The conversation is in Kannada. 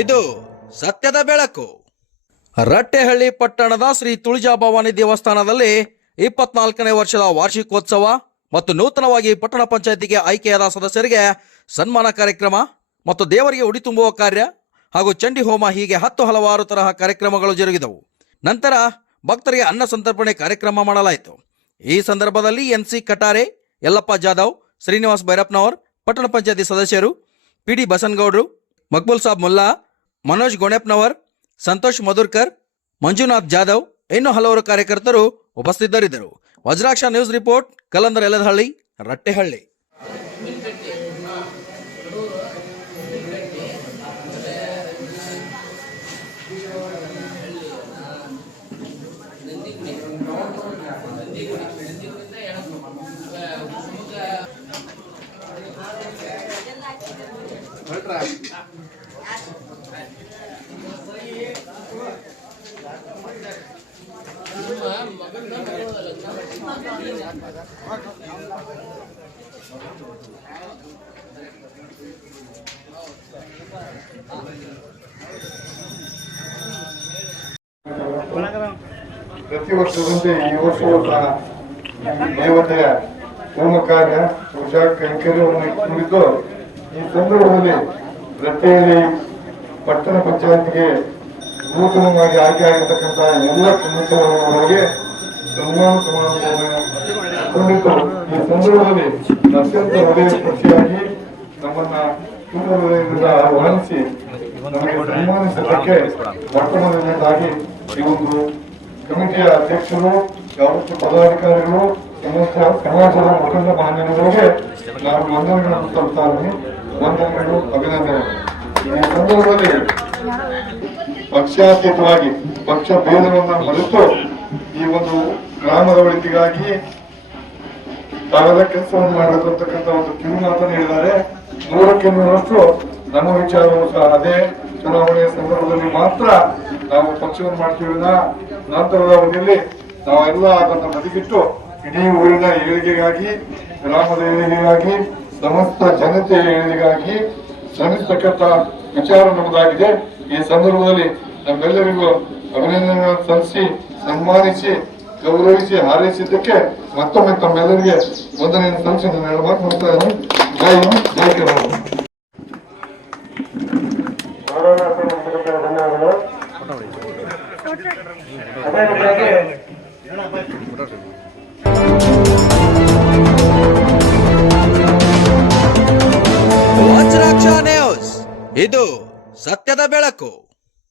ಇದು ಸತ್ಯದ ಬೆಳಕು. ರಟ್ಟೆಹಳ್ಳಿ ಪಟ್ಟಣದ ಶ್ರೀ ತುಳಜಾಭವಾನಿ ದೇವಸ್ಥಾನದಲ್ಲಿ 24ನೇ ವರ್ಷದ ವಾರ್ಷಿಕೋತ್ಸವ ಮತ್ತು ನೂತನವಾಗಿ ಪಟ್ಟಣ ಪಂಚಾಯತಿಗೆ ಆಯ್ಕೆಯಾದ ಸದಸ್ಯರಿಗೆ ಸನ್ಮಾನ ಕಾರ್ಯಕ್ರಮ ಮತ್ತು ದೇವರಿಗೆ ಉಡಿ ತುಂಬುವ ಕಾರ್ಯ ಹಾಗೂ ಚಂಡಿ ಹೋಮ ಹೀಗೆ 10 ಹಲವಾರು ತರಹ ಕಾರ್ಯಕ್ರಮಗಳು ಜರುಗಿದವು. ನಂತರ ಭಕ್ತರಿಗೆ ಅನ್ನ ಸಂತರ್ಪಣೆ ಕಾರ್ಯಕ್ರಮ ಮಾಡಲಾಯಿತು. ಈ ಸಂದರ್ಭದಲ್ಲಿ ಎನ್.ಸಿ. ಕಟಾರೆ, ಯಲ್ಲಪ್ಪ ಜಾಧವ್, ಶ್ರೀನಿವಾಸ್ ಭೈರಪ್ಪನವರ್, ಪಟ್ಟಣ ಪಂಚಾಯತಿ ಸದಸ್ಯರು, ಪಿ.ಡಿ. ಬಸನಗೌಡರು, ಮಕ್ಬುಲ್ ಸಾಬ್ ಮುಲ್ಲಾ, ಮನೋಜ್ ಗೋಣೆಪ್ನವರ್, ಸಂತೋಷ್ ಮಧುರ್ಕರ್, ಮಂಜುನಾಥ್ ಜಾಧವ್ ಇನ್ನೂ ಹಲವಾರು ಕಾರ್ಯಕರ್ತರು ಉಪಸ್ಥಿತರಿದ್ದರು. Vajraksha news report, Kalandar ಯಲದಹಳ್ಳಿ, Rattehalli. ಪ್ರತಿ ವರ್ಷದಂತೆ ಈ ವರ್ಷವೂ ಸಹ ದೇವತೆಯ ಹೋಮ ಕಾರ್ಯ ಪೂಜಾ ಕೈಂಕರ್ಯವನ್ನು ಕುರಿತು ಈ ಸಂದರ್ಭದಲ್ಲಿ ರಟ್ಟೆಹಳ್ಳಿ ಪಟ್ಟಣ ಪಂಚಾಯತ್ಗೆ ನೂತನವಾಗಿ ಆಯ್ಕೆಯಾಗಿರ್ತಕ್ಕಂಥ ಎಲ್ಲ ಸದಸ್ಯರಿಗೆ ಸನ್ಮಾನ ಸಮಾರಂಭವನ್ನು ಕುರಿತು ಈ ಸಂದರ್ಭದಲ್ಲಿ ಅತ್ಯಂತ ಹೃದಯ ಸ್ಪರ್ಶಿಯಾಗಿ ನಮ್ಮನ್ನ ತುಂಬ ಹೃದಯದಿಂದ ಆಹ್ವಾನಿಸಿ ನಮಗೆ ಸನ್ಮಾನಿಸಲಿಕ್ಕೆ ಮೊಟ್ಟಮೊದಲನೇದಾಗಿ ಈ ಒಂದು ಕಮಿಟಿಯ ಅಧ್ಯಕ್ಷರು, ಯಾವತ್ತು ಪದಾಧಿಕಾರಿಗಳು, ಸಮಾಜದ ಮುಖಂಡ ಮಹಾಜನಗಳಿಗೆ ನಾನು ವಂದನೆಗಳನ್ನು ತಲುಪ್ತಾ ಇದ್ದೀನಿ. ವಂದನೆಗಳು, ಅಭಿನಂದನೆಗಳು. ಈ ಸಂದರ್ಭದಲ್ಲಿ ಪಕ್ಷಾತೀತವಾಗಿ ಪಕ್ಷ ಭೇದವನ್ನ ಮರೆತು ಈ ಒಂದು ಗ್ರಾಮದ ಒಳಿತಿಗಾಗಿ ತಾವೆಲ್ಲ ಕೆಲಸವನ್ನು ಮಾಡಬೇಕು ಅಂತಕ್ಕಂಥ ಒಂದು ಕಿರುಮಾತನ್ನು ಹೇಳಿದ್ದಾರೆ. 100ಕ್ಕೆ 100ರಷ್ಟು ನಮ್ಮ ವಿಚಾರವೂ ಸಹ ಅದೇ. ಚುನಾವಣೆಯ ಸಂದರ್ಭದಲ್ಲಿ ಮಾತ್ರ ನಾವು ಪಕ್ಷವನ್ನು ಮಾಡ್ತೀವಿ. ನಂತರದ ಅವಧಿಯಲ್ಲಿ ನಾವೆಲ್ಲ ಅದನ್ನು ಬದಿಗಿಟ್ಟು ಇಡೀ ಊರಿನ ಏಳಿಗೆಗಾಗಿ, ಗ್ರಾಮದ ಏಳಿಗೆಗಾಗಿ, ಸಮಸ್ತ ಜನತೆಯ ಏಳಿಗೆಗಾಗಿ ಶ್ರಮಿಸತಕ್ಕಂಥ ವಿಚಾರ ನಮ್ಮದಾಗಿದೆ. ಈ ಸಂದರ್ಭದಲ್ಲಿ ನಮ್ಮೆಲ್ಲರಿಗೂ ಅಭಿನಂದನೆಗಳನ್ನು ಸಲ್ಲಿಸಿ, ಸನ್ಮಾನಿಸಿ, ಗೌರವಿಸಿ, ಹಾರೈಸಿದ್ದಕ್ಕೆ ಮತ್ತೊಮ್ಮೆ ತಮ್ಮೆಲ್ಲರಿಗೆ ವಂದನೆಯನ್ನು ಸಲ್ಲಿಸಿ ನಾನು 2 ಮಾತು ಮಾಡ್ತಾ ಇದ್ದೀನಿ. ಜೈ ಹಿಂದ್, ಜೈ ಕರ್ನಾಟಕ. ಧನ್ಯವಾದಗಳು. ವಜ್ರಾಕ್ಷ ನ್ಯೂಸ್, ಇದು ಸತ್ಯದ ಬೆಳಕು.